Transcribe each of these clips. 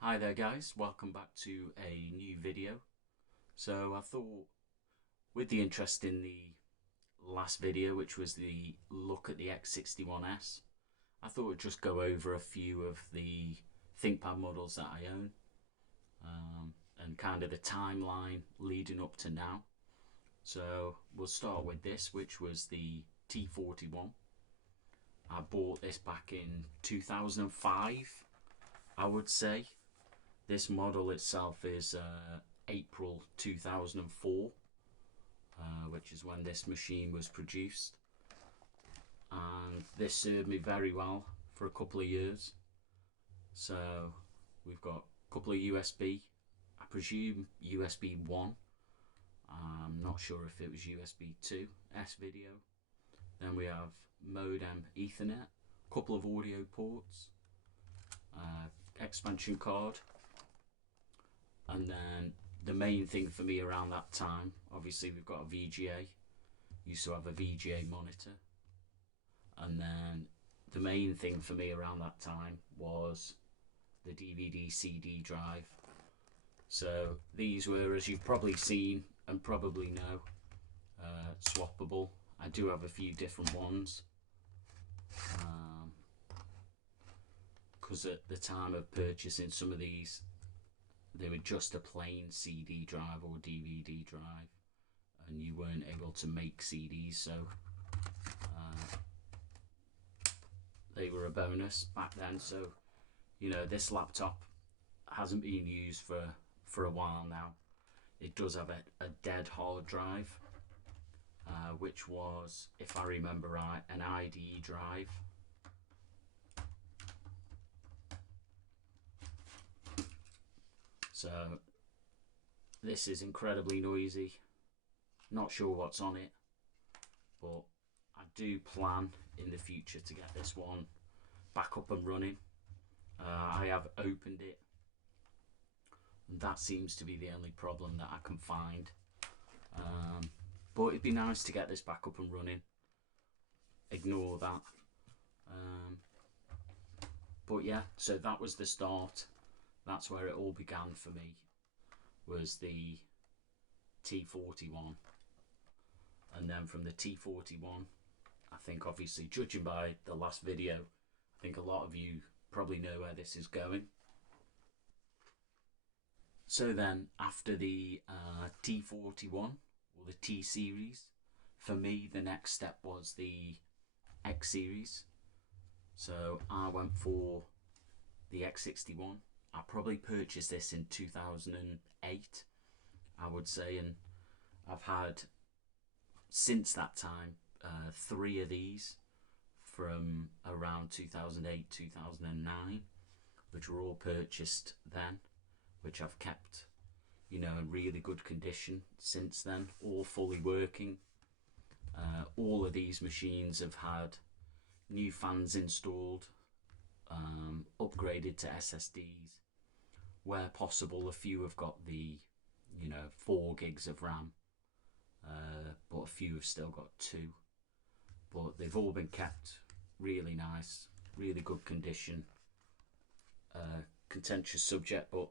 Hi there guys, welcome back to a new video. So I thought with the interest in the last video, which was the look at the X61S, I thought I'd just go over a few of the ThinkPad models that I own, and kind of the timeline leading up to now. So we'll start with this, which was the T41. I bought this back in 2005, I would say. This model itself is April 2004, which is when this machine was produced. And this served me very well for a couple of years. So we've got a couple of USB, I presume USB 1. I'm not sure if it was USB 2, S-video. Then we have modem Ethernet, a couple of audio ports, expansion card. And then the main thing for me around that time, obviously we've got a VGA, used to have a VGA monitor. And then the main thing for me around that time was the DVD CD drive. So these were, as you've probably seen and probably know, swappable. I do have a few different ones, because at the time of purchasing some of these, they were just a plain CD drive or DVD drive, and you weren't able to make CDs, so they were a bonus back then. So, you know, this laptop hasn't been used for a while now. It does have a dead hard drive, which was, if I remember right, an IDE drive. So this is incredibly noisy. Not sure what's on it, but I do plan in the future to get this one back up and running. I have opened it, and that seems to be the only problem that I can find. But it'd be nice to get this back up and running. Ignore that. But yeah, so that was the start. That's where it all began for me, was the T41. And then from the T41, I think obviously judging by the last video, I think a lot of you probably know where this is going. So then after the T41 or the T series, for me the next step was the X series. So I went for the X61. I probably purchased this in 2008, I would say, and I've had since that time 3 of these from around 2008, 2009, which were all purchased then, which I've kept, you know, in really good condition since then, all fully working. All of these machines have had new fans installed, upgraded to SSDs. Where possible, a few have got the, 4 gigs of RAM, but a few have still got 2. But they've all been kept really nice, really good condition. Contentious subject, but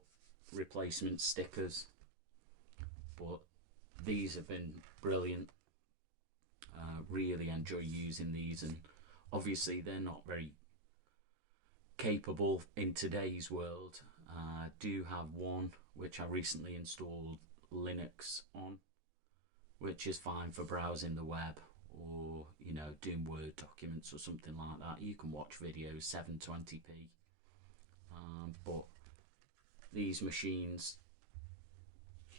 replacement stickers. But these have been brilliant. Really enjoy using these, and obviously they're not very capable in today's world. I do have one which I recently installed Linux on, which is fine for browsing the web or, you know, doing Word documents or something like that. You can watch videos 720p, but these machines,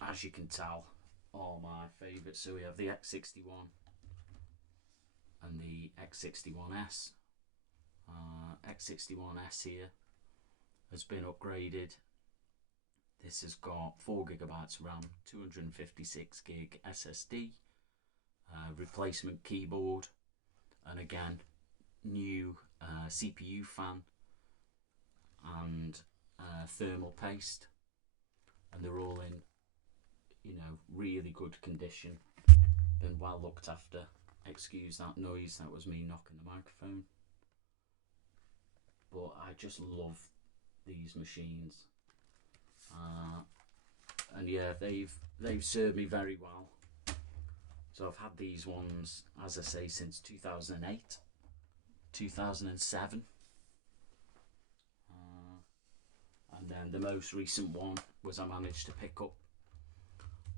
as you can tell, are my favourites. So we have the X61 and the X61S. X61S here has been upgraded. This has got 4 gigabytes RAM, 256 gig SSD, replacement keyboard, and again new CPU fan and thermal paste, and they're all in, you know, really good condition. Been well looked after. Excuse that noise, that was me knocking the microphone. But I just love these machines. and yeah, they've served me very well. So I've had these ones, as I say, since 2008, 2007. And then the most recent one was I managed to pick up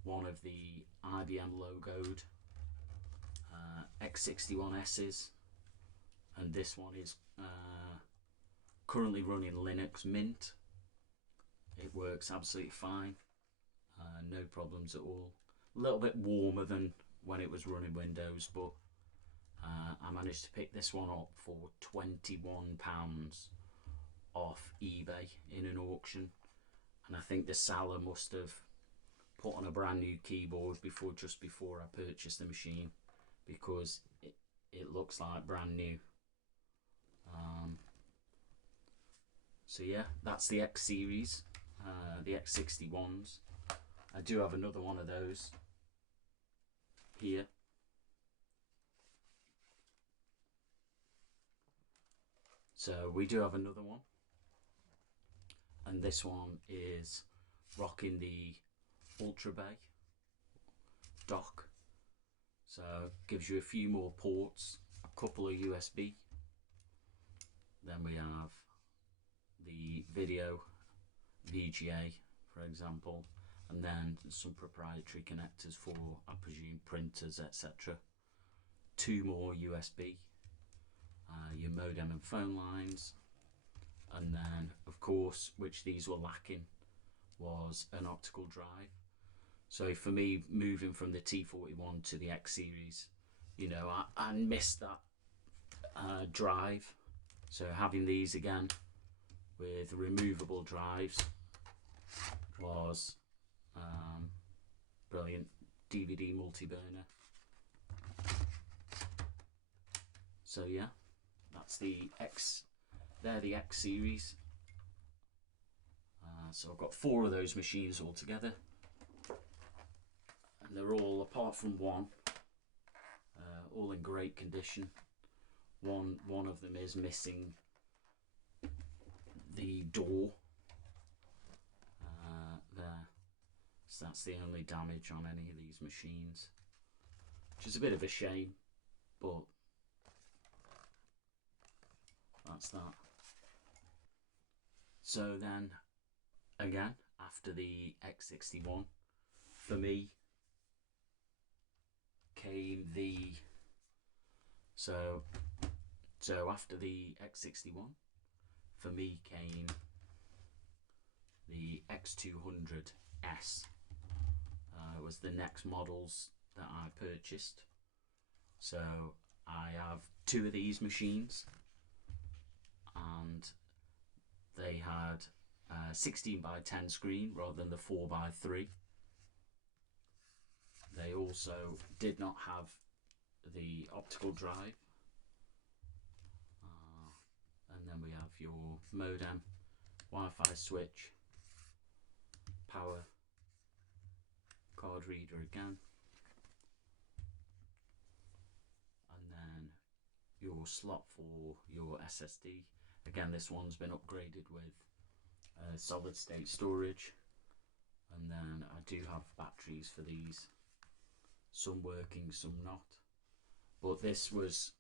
one of the IBM logoed X61Ss, and this one is currently running Linux Mint. It works absolutely fine, no problems at all. A little bit warmer than when it was running Windows, but I managed to pick this one up for £21 off eBay in an auction, and I think the seller must have put on a brand new keyboard just before I purchased the machine, because it looks like brand new. So yeah, that's the X series, the X61s. I do have another one of those here. So we do have another one, and this one is rocking the Ultra Bay dock. So gives you a few more ports, a couple of USB. Then we have the video VGA, for example, and then some proprietary connectors for, I presume, printers, etc. Two more USB, your modem and phone lines, and then, of course, which these were lacking, was an optical drive. So for me, moving from the T41 to the X series, you know, I missed that drive. So having these again with removable drives was brilliant. DVD multi-burner. So yeah, that's the X. They're the X series. So I've got 4 of those machines all together, and they're all, apart from one, all in great condition. One of them is missing the door there, so that's the only damage on any of these machines, which is a bit of a shame, but that's that. So then again, after the X61, for me came the so after the X61, for me came the X200S. Was the next models that I purchased. So I have 2 of these machines, and they had 16:10 screen rather than the 4:3. They also did not have the optical drive. And then we have your modem, Wi-Fi switch, power, card reader again, and then your slot for your SSD. Again, this one's been upgraded with solid state storage, and then I do have batteries for these, some working, some not, but this was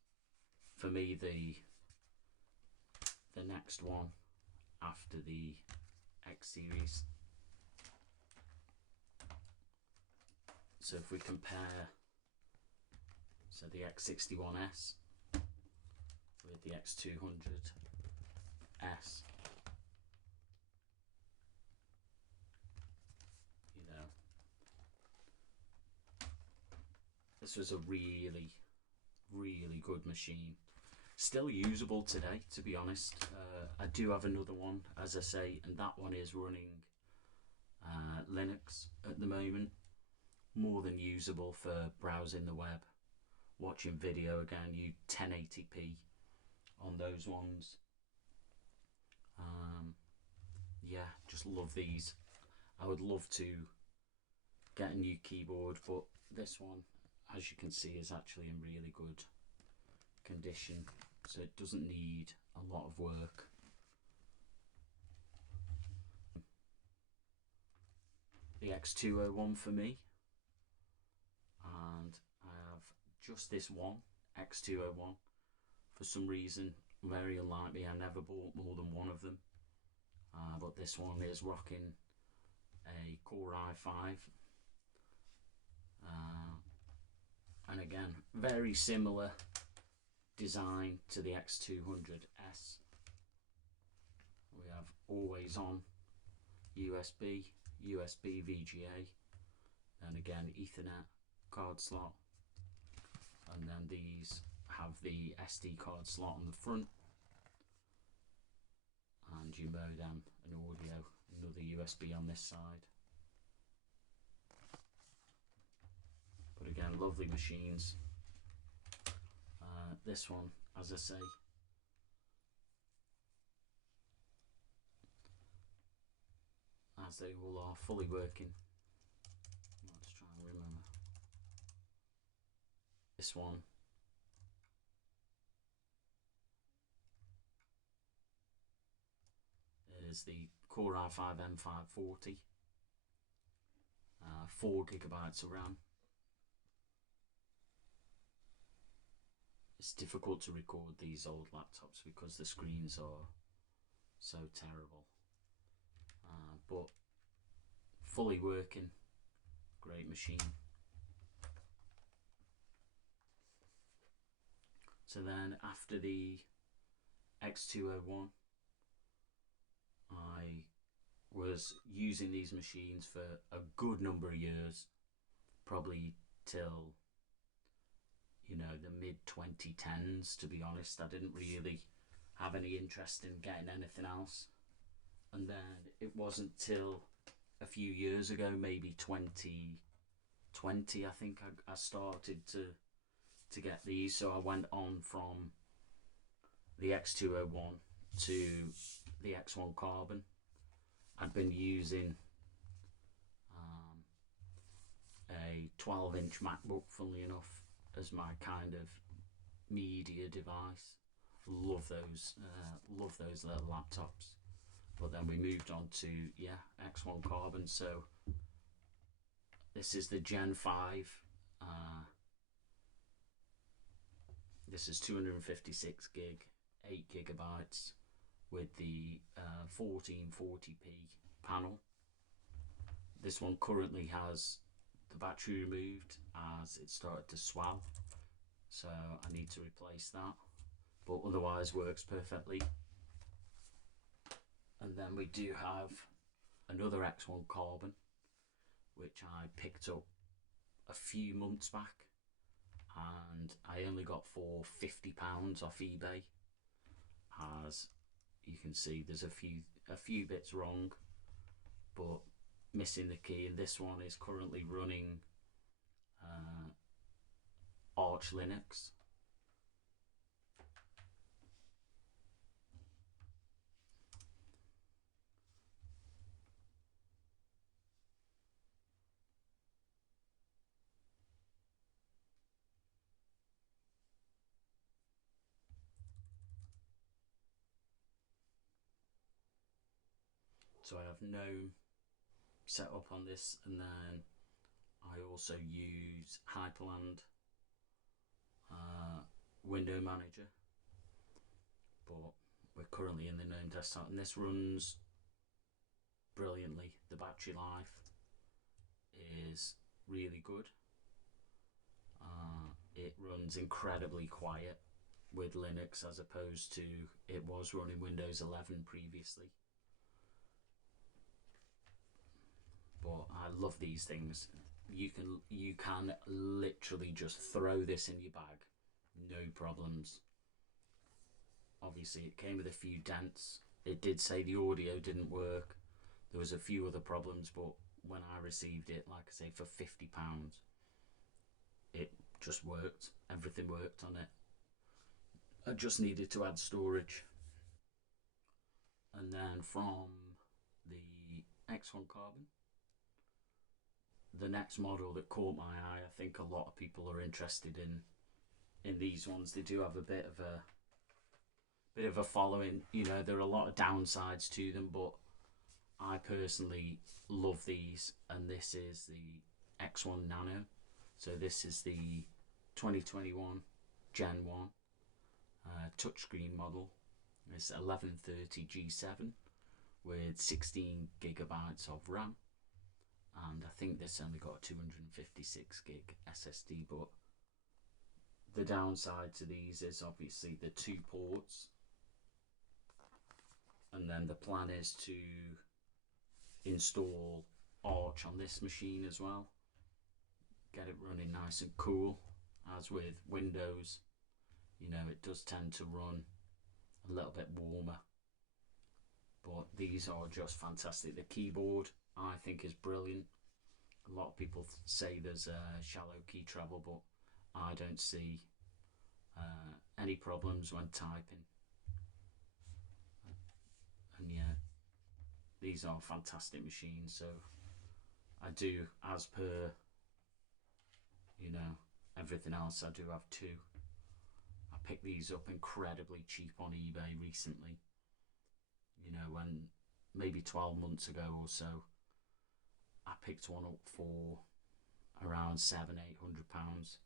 for me the next one after the X series. So if we compare, so the X61S with the X200S, you know, this was a really good machine. Still usable today, to be honest. I do have another one, as I say, and that one is running Linux at the moment. More than usable for browsing the web, watching video. Again, you 1080p on those ones. Yeah, just love these. I would love to get a new keyboard, but this one, as you can see, is actually in really good condition, so it doesn't need a lot of work. the X201 for me, and I have just this one X201. For some reason, very unlike me, I never bought more than one of them, but this one is rocking a Core i5, and again, very similar design to the X200S. We have always on USB, USB VGA, and again Ethernet card slot, and then these have the SD card slot on the front, and your modem and audio, another USB on this side. But again, lovely machines. This one, as I say, as they all are, fully working. Let's try and remember. This one is the Core i5 M540, 4GB of RAM. It's difficult to record these old laptops because the screens are so terrible, but fully working, great machine. So then after the X201, I was using these machines for a good number of years, probably till, you know, the mid 2010s. To be honest, I didn't really have any interest in getting anything else, and then it wasn't till a few years ago, maybe 2020, I think I started to get these. So I went on from the X201 to the X1 Carbon. I'd been using a 12-inch MacBook, funnily enough, as my kind of media device. Love those little laptops. But then we moved on to X1 Carbon. So this is the Gen 5. This is 256 gig, 8 GB, with the 1440p panel. This one currently has the battery removed as it started to swell, so I need to replace that, but otherwise works perfectly. And then we do have another X1 Carbon, which I picked up a few months back, and I only got for £50 off eBay. As you can see, there's a few bits wrong, but missing the key, and this one is currently running Arch Linux. So I have GNOME set up on this, and then I also use Hyperland window manager, but we're currently in the GNOME desktop, and this runs brilliantly. The battery life is really good. It runs incredibly quiet with Linux, as opposed to it was running Windows 11 previously. But I love these things. You can literally just throw this in your bag, no problems. Obviously it came with a few dents. It did say the audio didn't work. There was a few other problems, but when I received it, like I say, for £50, it just worked. Everything worked on it. I just needed to add storage. And then from the X1 Carbon, the next model that caught my eye, I think a lot of people are interested in these ones. They do have a bit of a following. You know, there are a lot of downsides to them, but I personally love these, and this is the X1 Nano. So this is the 2021 Gen 1 touchscreen model. It's 1130 G7 with 16 gigabytes of RAM, and I think this only got a 256 gig SSD. But the downside to these is obviously the 2 ports, and then the plan is to install Arch on this machine as well, get it running nice and cool. As with Windows, you know, it does tend to run a little bit warmer, but these are just fantastic. The keyboard, I think, is brilliant. A lot of people say there's a shallow key travel, but I don't see any problems when typing. And yeah, these are fantastic machines. So I do, as per, you know, everything else, I do have two. I picked these up incredibly cheap on eBay recently. You know, when maybe 12 months ago or so, I picked one up for around £700-800,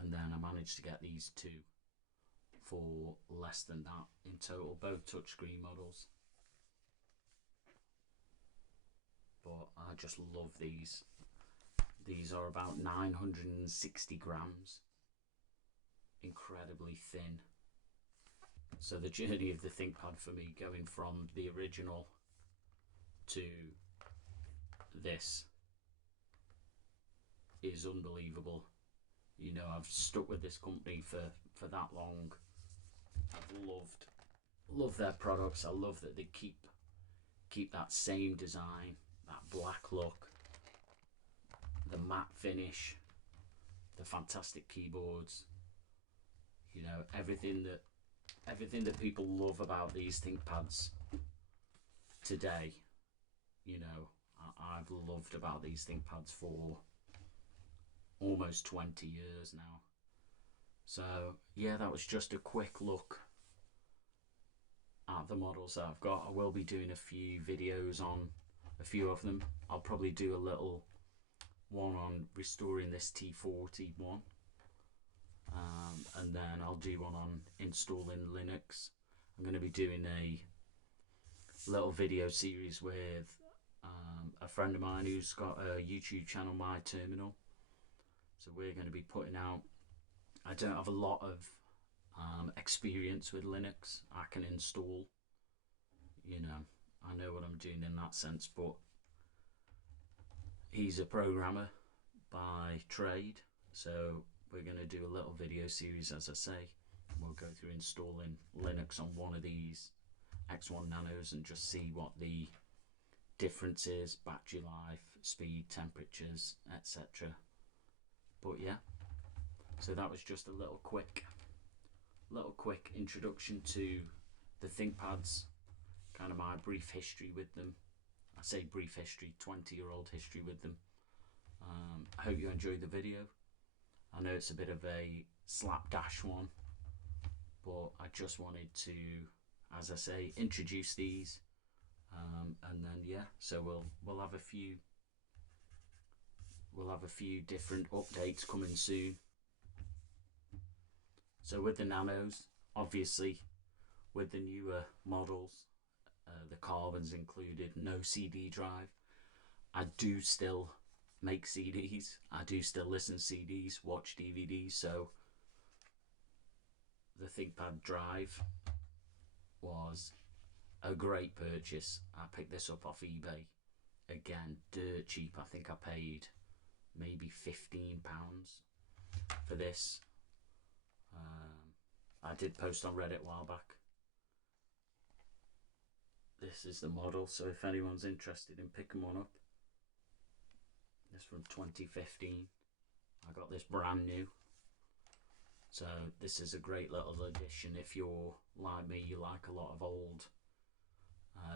and then I managed to get these two for less than that in total, both touchscreen models. But I just love these. These are about 960 grams, incredibly thin. So the journey of the ThinkPad for me, going from the original to this, is unbelievable. You know, I've stuck with this company for that long. I've loved their products. I love that they keep that same design, that black look, the matte finish, the fantastic keyboards. You know, everything that people love about these ThinkPads today, you know, I've loved about these ThinkPads for almost 20 years now. So yeah, that was just a quick look at the models that I've got. I will be doing a few videos on a few of them. I'll probably do a little one on restoring this T40 one, and then I'll do one on installing Linux. I'm going to be doing a little video series with a friend of mine who's got a YouTube channel, My Terminal. So we're going to be putting out, I don't have a lot of experience with Linux. I can install, you know, I know what I'm doing in that sense, but he's a programmer by trade, so we're going to do a little video series, as I say. We'll go through installing Linux on one of these X1 Nanos and just see what the difference is, battery life, speed, temperatures, etc. But yeah, so that was just a little quick introduction to the ThinkPads, kind of my brief history with them. I say brief history, 20-year-old history with them. I hope you enjoyed the video. I know it's a bit of a slapdash one, but I just wanted to, as I say, introduce these, and then yeah, so we'll have a few different updates coming soon. So with the Nanos, obviously, with the newer models, the carbon's included, no CD drive. I do still make CDs, I do still listen to CDs, watch DVDs, so the ThinkPad Drive was a great purchase. I picked this up off eBay, again, dirt cheap. I think I paid maybe £15 for this. I did post on Reddit a while back. This is the model, so if anyone's interested in picking one up, this from 2015. I got this brand new. So this is a great little addition if you're like me, you like a lot of old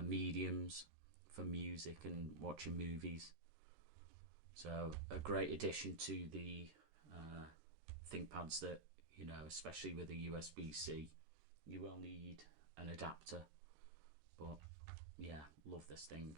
mediums for music and watching movies. So a great addition to the ThinkPads that, you know, especially with a USB-C, you will need an adapter. But Yeah, love this thing.